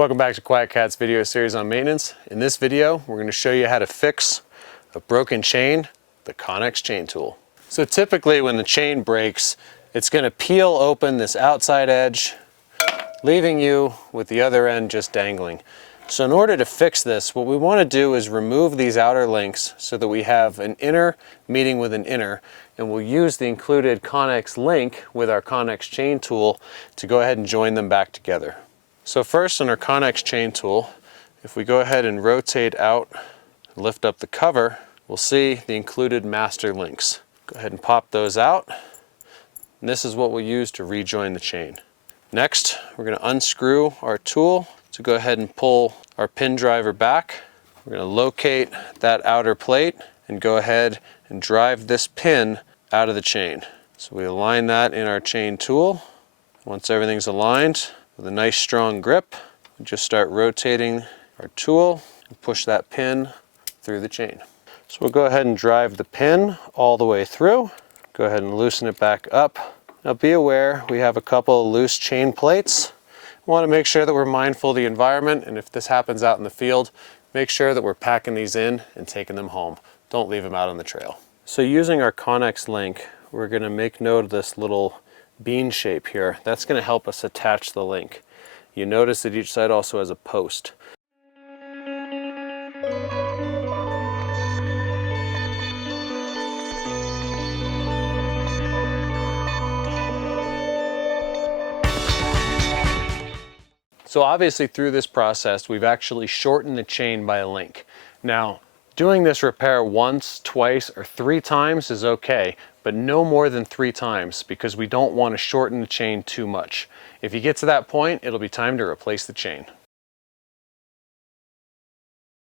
Welcome back to QuietKat's video series on maintenance. In this video, we're going to show you how to fix a broken chain, the Connex chain tool. So typically when the chain breaks, it's going to peel open this outside edge, leaving you with the other end just dangling. So in order to fix this, what we want to do is remove these outer links so that we have an inner meeting with an inner, and we'll use the included Connex link with our Connex chain tool to go ahead and join them back together. So first, on our Connex chain tool, if we go ahead and rotate out and lift up the cover, we'll see the included master links. Go ahead and pop those out, and this is what we'll use to rejoin the chain. Next, we're going to unscrew our tool to go ahead and pull our pin driver back. We're going to locate that outer plate and go ahead and drive this pin out of the chain. So we align that in our chain tool. Once everything's aligned, with a nice strong grip, we just start rotating our tool and push that pin through the chain. So we'll go ahead and drive the pin all the way through. Go ahead and loosen it back up. Now be aware, we have a couple of loose chain plates. We want to make sure that we're mindful of the environment, and if this happens out in the field, make sure that we're packing these in and taking them home. Don't leave them out on the trail. So using our Connex link, we're going to make note of this little bean shape here. That's going to help us attach the link. You notice that each side also has a post. So obviously through this process, we've actually shortened the chain by a link. Now, doing this repair once, twice, or 3 times is okay, but no more than 3 times because we don't want to shorten the chain too much. If you get to that point, it'll be time to replace the chain.